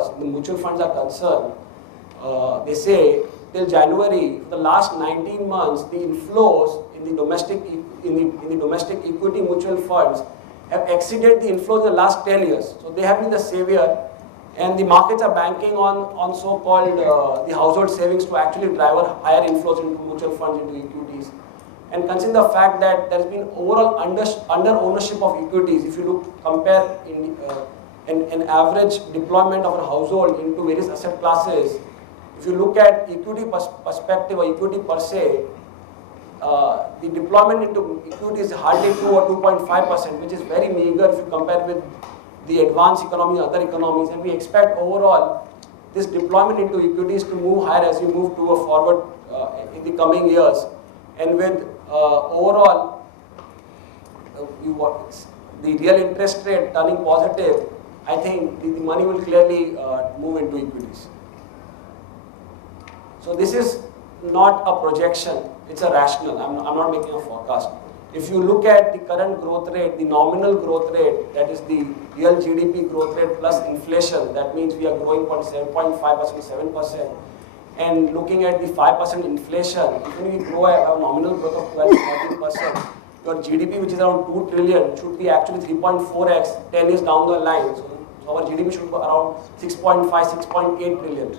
numbers, the mutual funds are concerned, they say till January, for the last 19 months, the inflows in the domestic equity mutual funds have exceeded the inflows in the last 10 years. So they have been the savior, and the markets are banking on so-called the household savings to actually drive higher inflows into mutual funds, into equities. And considering the fact that there has been overall under ownership of equities, if you compare an average deployment of a household into various asset classes, if you look at equity perspective or equity per se, the deployment into equity is hardly 2 or 2.5%, which is very meager if you compare with the advanced economy, other economies. And we expect overall this deployment into equities to move higher as we move forward in the coming years. And with overall the real interest rate turning positive, I think the money will clearly move into equities. So this is not a projection, it's a rational. I'm not making a forecast. If you look at the current growth rate, the nominal growth rate, that is the real GDP growth rate plus inflation, that means we are growing 7.5%, 7%. And looking at the 5% inflation, even if we grow at a nominal growth of 12 to 13%, your GDP, which is around 2 trillion, should be actually 3.4x 10 years down the line. So our GDP should be around 6.5, 6.8 trillion.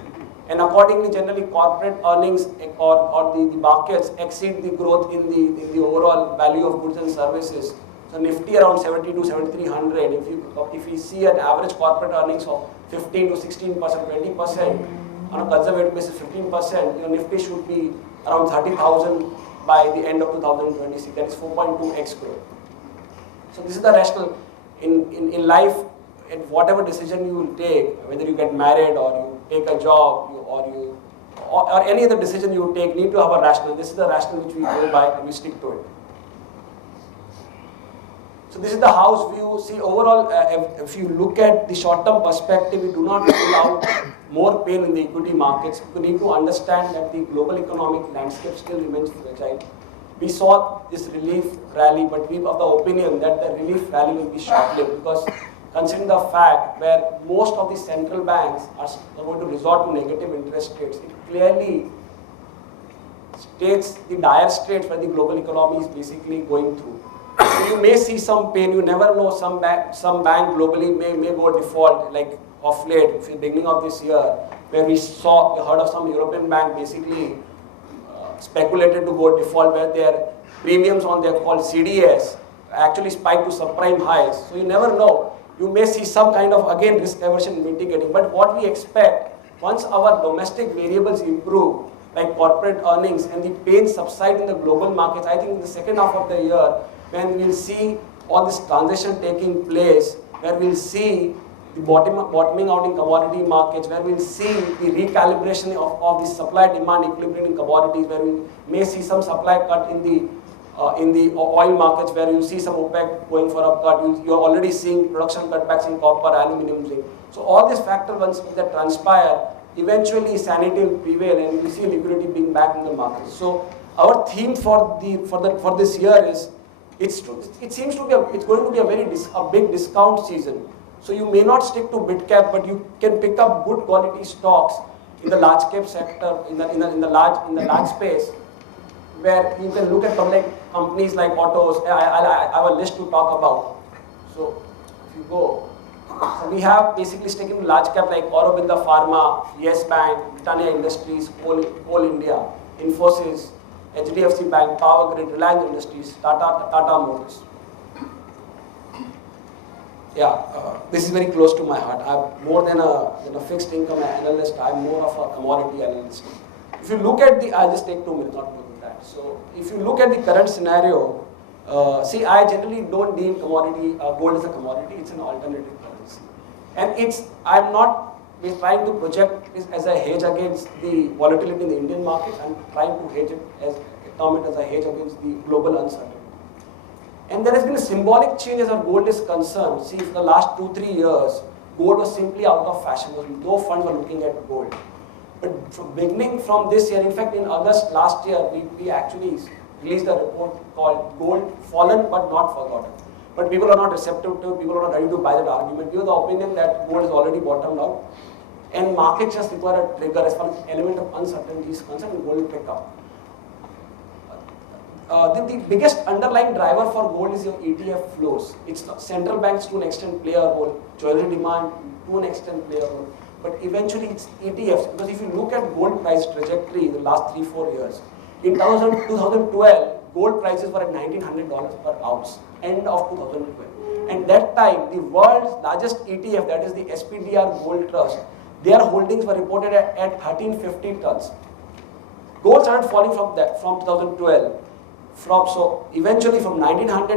And accordingly, generally, corporate earnings or the markets exceed the growth in the overall value of goods and services. So Nifty around 72, 7300. If we see an average corporate earnings of 15 to 16%, 20%, on a conservative basis 15%, your Nifty should be around 30,000 by the end of 2026. That is 4.2x growth. So this is the rational. In life, and whatever decision you will take, whether you get married or you take a job or any other decision you take, need to have a rationale. This is the rationale which we go by and we stick to it. So this is the house view. See, overall, if you look at the short-term perspective, we do not allow more pain in the equity markets. We need to understand that the global economic landscape still remains fragile. We saw this relief rally, but we are of the opinion that the relief rally will be short-lived, because considering the fact where most of the central banks are going to resort to negative interest rates, it clearly states the dire straits where the global economy is basically going through. So you may see some pain. You never know. Some bank globally may go default, like of late, in the beginning of this year, where we heard of some European bank basically speculated to go default, where their premiums on their called CDS actually spiked to subprime highs. So you never know. You may see some kind of, again, risk aversion mitigating. But what we expect, once our domestic variables improve, like corporate earnings, and the pain subside in the global markets, I think in the second half of the year, when we'll see all this transition taking place, where we'll see the bottoming out in commodity markets, where we'll see the recalibration of the supply-demand equilibrium in commodities, where we may see some supply cut in the oil markets, where you see some OPEC going for a cut. You're already seeing production cutbacks in copper, aluminum, zinc. So all these factors, once they transpire, eventually sanity will prevail, and we see liquidity being back in the market. So our theme for this year is, it seems to be it's going to be a big discount season. So you may not stick to mid cap, but you can pick up good quality stocks in the large cap sector, in the large space, where you can look at companies like autos. I have a list to talk about. So if you go, so we have basically sticking to large cap like Aurobindo Pharma, Yes Bank, Britannia Industries, Coal India, Infosys, HDFC Bank, Power Grid, Reliance Industries, Tata Motors. Yeah, this is very close to my heart. I'm more than a fixed income analyst. I'm more of a commodity analyst. If you look at I'll just take 2 minutes, not more than that. So if you look at the current scenario, see, I generally don't deem gold as a commodity. It's an alternative currency. And I'm not trying to project this as a hedge against the volatility in the Indian market. I'm trying to hedge it as a hedge against the global uncertainty. And there has been a symbolic change as our gold is concerned. See, for the last 2-3 years, gold was simply out of fashion. No funds were looking at gold. But beginning from this year, in fact, in August last year, we actually released a report called Gold Fallen But Not Forgotten. But people are not receptive to it. People are not ready to buy that argument. We have the opinion that gold is already bottomed out. and market just require a trigger as far as element of uncertainty is concerned, gold will pick up. The biggest underlying driver for gold is your ETF flows. It's central banks to an extent play a role, jewelry demand to an extent play a role, but eventually it's ETFs, because if you look at gold price trajectory in the last 3-4 years, in 2012, gold prices were at $1,900 per ounce, end of 2012. And that time, the world's largest ETF, that is the SPDR Gold Trust, their holdings were reported at 1350 tons. Gold started falling from 2012. So eventually from $1,900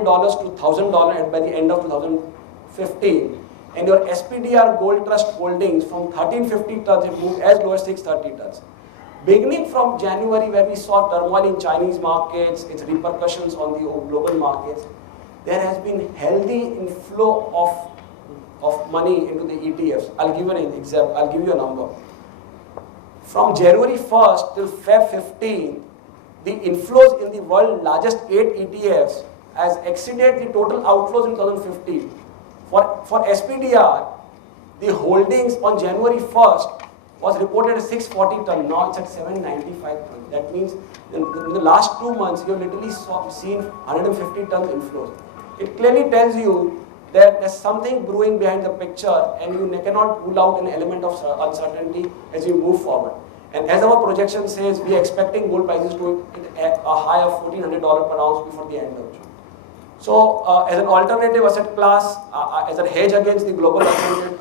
to $1,000 and by the end of 2015. And your SPDR Gold Trust holdings from 1350 tons, it moved as low as 630 tons. Beginning from January, where we saw turmoil in Chinese markets, its repercussions on the global markets, there has been healthy inflow of money into the ETFs. I'll give you an example. I'll give you a number. From January 1st till Feb 15, the inflows in the world's largest 8 ETFs has exceeded the total outflows in 2015. For SPDR, the holdings on January 1st was reported at 640 ton. Now it's at 795 ton. That means in the last 2 months, you have literally seen 150 tons inflows. It clearly tells you that there's something brewing behind the picture, and you cannot rule out an element of uncertainty as you move forward. And as our projection says, we are expecting gold prices to hit a high of $1,400 per ounce before the end of June. So, as an alternative asset class, as a hedge against the global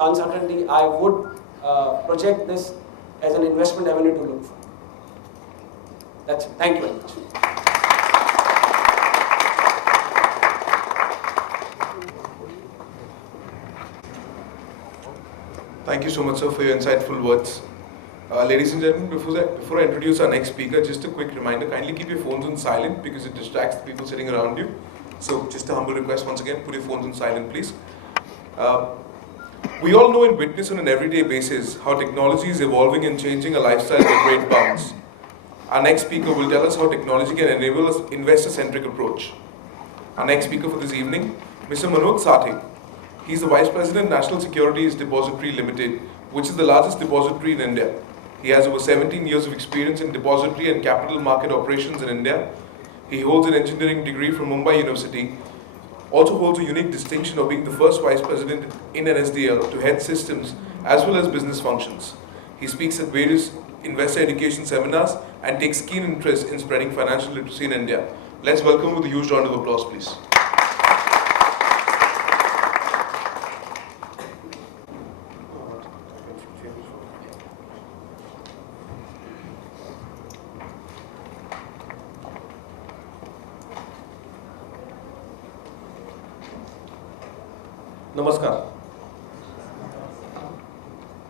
uncertainty, I would project this as an investment avenue to look for. That's it. Thank you very much. Thank you so much, sir, for your insightful words. Ladies and gentlemen, before I introduce our next speaker, just a quick reminder, kindly keep your phones on silent because it distracts the people sitting around you. So just a humble request once again, put your phones on silent, please. We all know and witness on an everyday basis how technology is evolving and changing our lifestyle at great bounds. Our next speaker will tell us how technology can enable an investor-centric approach. Our next speaker for this evening, Mr. Manoj Sathe. He is the Vice President, National Securities Depository Limited, which is the largest depository in India. He has over 17 years of experience in depository and capital market operations in India. He holds an engineering degree from Mumbai University. Also holds a unique distinction of being the first Vice President in NSDL to head systems as well as business functions. He speaks at various investor education seminars and takes keen interest in spreading financial literacy in India. Let's welcome him with a huge round of applause, please. नमस्कार.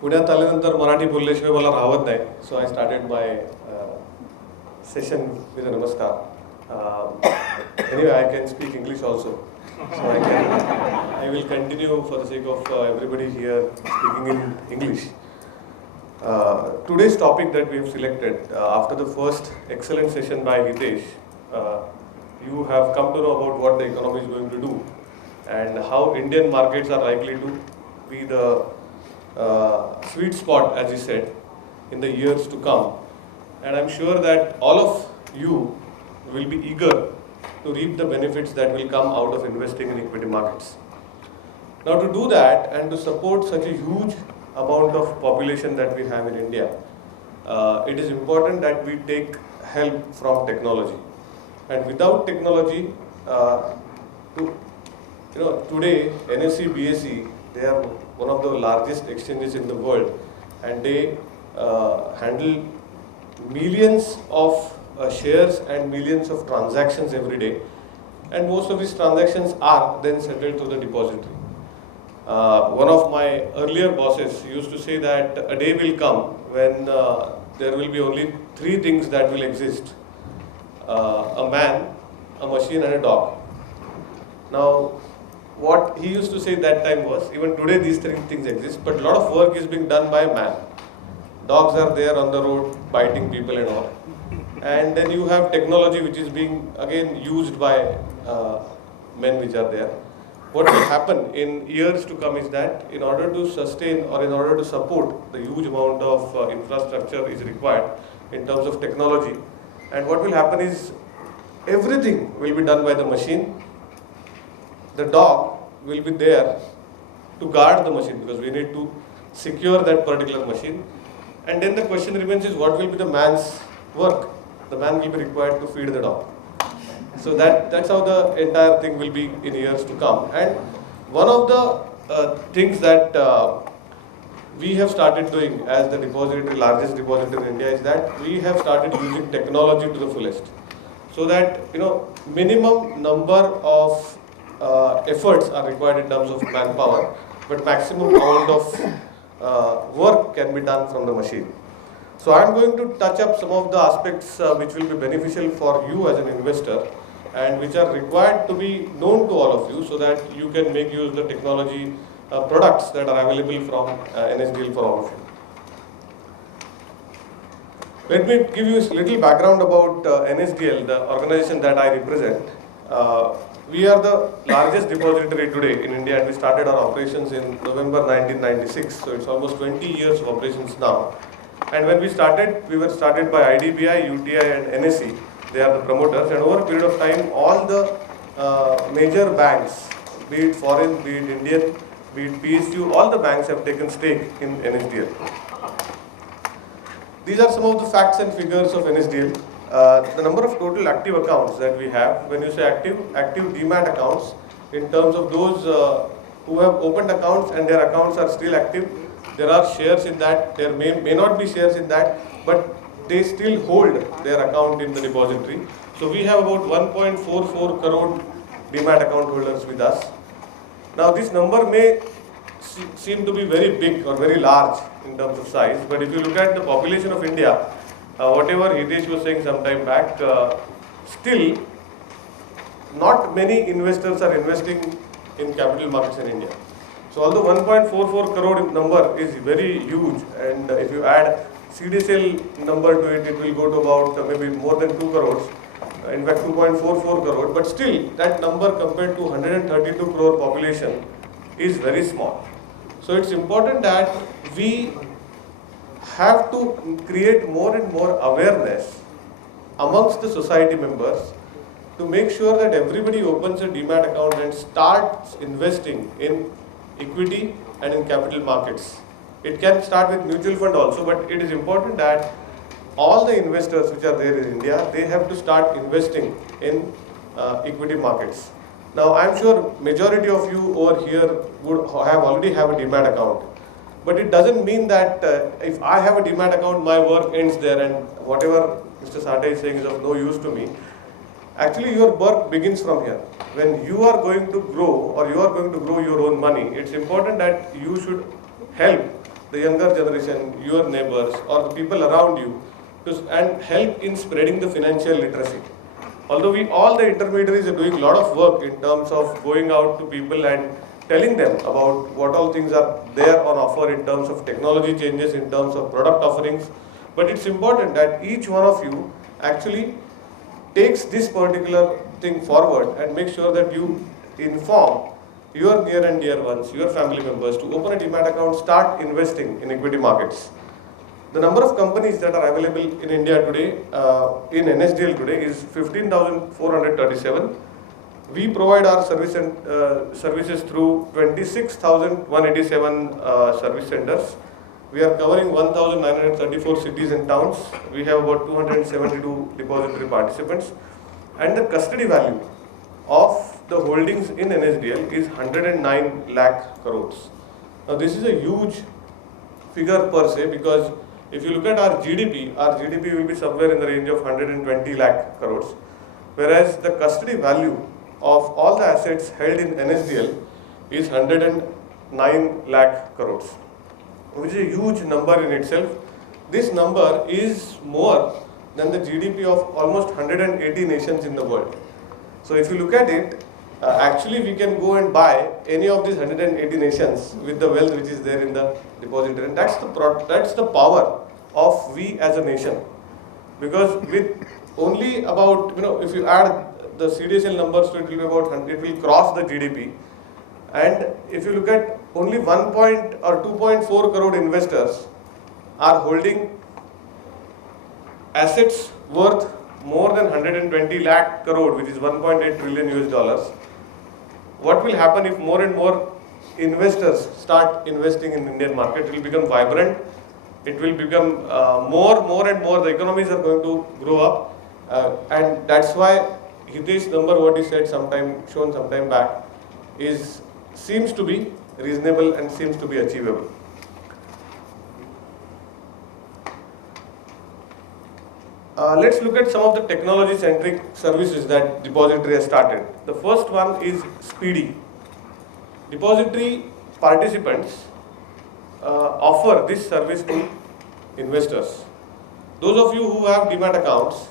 पुण्यात आल्यानंतर मराठी बोलल्याशिवाय मला राहत नाही. So I started my session with a namaskar. Anyway, I can speak English also. So I will continue for the sake of everybody here speaking in English. Today's topic that we have selected, after the first excellent session by Hitesh, you have come to know about what the economy is going to do and how Indian markets are likely to be the sweet spot, as he said, in the years to come. And I'm sure that all of you will be eager to reap the benefits that will come out of investing in equity markets. Now, to do that and to support such a huge amount of population that we have in India, it is important that we take help from technology. And without technology, today NSE, BSE, they are one of the largest exchanges in the world, and they handle millions of shares and millions of transactions every day, and most of these transactions are then settled to the depository. One of my earlier bosses used to say that a day will come when there will be only 3 things that will exist: a man, a machine, and a dog. Now, what he used to say that time was, even today these 3 things exist, but a lot of work is being done by man. Dogs are there on the road biting people and all. And then you have technology which is being again used by men which are there. what will happen in years to come is that in order to sustain or in order to support the huge amount of infrastructure is required in terms of technology, and what will happen is everything will be done by the machine. The dog will be there to guard the machine because we need to secure that particular machine. And then the question remains is what will be the man's work? The man will be required to feed the dog. So that's how the entire thing will be in years to come. And one of the things that we have started doing as the depository, largest depository in India, is that we have started using technology to the fullest. So that minimum number of efforts are required in terms of manpower, but maximum amount of work can be done from the machine. So I am going to touch up some of the aspects which will be beneficial for you as an investor and which are required to be known to all of you so that you can make use of the technology products that are available from NSDL for all of you. Let me give you a little background about NSDL, the organization that I represent. We are the largest depository today in India, and we started our operations in November 1996, so it's almost 20 years of operations now. And when we were started by IDBI, UTI and NSE. They are the promoters, and over a period of time, all the major banks, be it foreign, be it Indian, be it PSU, all the banks have taken stake in NSDL. These are some of the facts and figures of NSDL. The number of total active accounts that we have, when you say active Demat accounts, in terms of those who have opened accounts and their accounts are still active, there are shares in that, there may not be shares in that, but they still hold their account in the depository. So we have about 1.44 crore Demat account holders with us. Now this number may seem to be very big or very large in terms of size, but if you look at the population of India, whatever Hitesh was saying some time back, still not many investors are investing in capital markets in India. So although 1.44 crore number is very huge, and if you add CDSL number to it, it will go to about maybe more than 2 crores, in fact 2.44 crore, but still that number compared to 132 crore population is very small. So it's important that we have to create more and more awareness amongst the society members to make sure that everybody opens a Demat account and starts investing in equity and in capital markets. It can start with mutual fund also, but it is important that all the investors which are there in India, they have to start investing in equity markets. Now I am sure majority of you over here would already have a Demat account. But it doesn't mean that if I have a Demat account, my work ends there and whatever Mr. Sate is saying is of no use to me. Actually, your work begins from here. When you are going to grow or you are going to grow your own money, it's important that you should help the younger generation, your neighbors or the people around you and help in spreading the financial literacy. Although all the intermediaries are doing a lot of work in terms of going out to people and telling them about what all things are there on offer in terms of technology changes, in terms of product offerings. But it's important that each one of you actually takes this particular thing forward and make sure that you inform your near and dear ones, your family members to open a Demat account, start investing in equity markets. The number of companies that are available in India today, in NSDL today, is 15,437. We provide our services through 26,187 service centers. We are covering 1,934 cities and towns. We have about 272 depository participants. And the custody value of the holdings in NSDL is 109 lakh crores. Now this is a huge figure per se, because if you look at our GDP will be somewhere in the range of 120 lakh crores. Whereas the custody value of all the assets held in NSDL is 109 lakh crores, which is a huge number in itself. This number is more than the GDP of almost 180 nations in the world. So if you look at it, actually we can go and buy any of these 180 nations with the wealth which is there in the depository, and that's the power of we as a nation. Because with only about, if you add the CDSL numbers, so it will be about, it will cross the GDP. And if you look at only 1 point or 2.4 crore investors are holding assets worth more than 120 lakh crore, which is 1.8 trillion US dollars. What will happen if more and more investors start investing in Indian market? It will become vibrant. It will become more and more. The economies are going to grow up, and that's why Hitesh number, what he said shown sometime back, seems to be reasonable and seems to be achievable. Let's look at some of the technology-centric services that depository has started. The first one is Speedy. Depository participants offer this service to investors. Those of you who have demat accounts,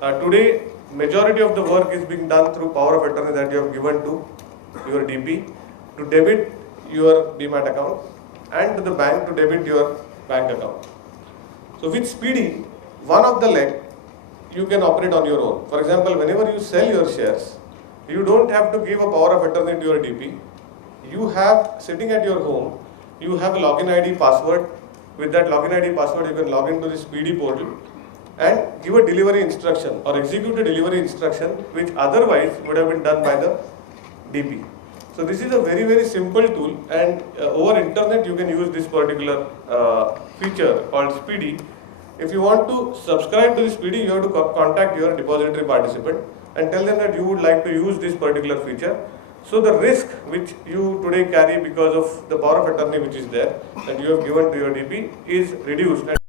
today majority of the work is being done through power of attorney that you have given to your DP to debit your demat account and to the bank to debit your bank account. So with Speedy, one of the leg you can operate on your own. For example, whenever you sell your shares, you don't have to give a power of attorney to your DP. You have, sitting at your home, you have a login ID password. With that login ID password, you can log into the Speedy portal and give a delivery instruction or execute a delivery instruction which otherwise would have been done by the DP. So this is a very simple tool, and over internet you can use this particular feature called Speedy. If you want to subscribe to the Speedy, you have to contact your depository participant and tell them that you would like to use this particular feature. So the risk which you today carry because of the power of attorney which is there that you have given to your DP is reduced.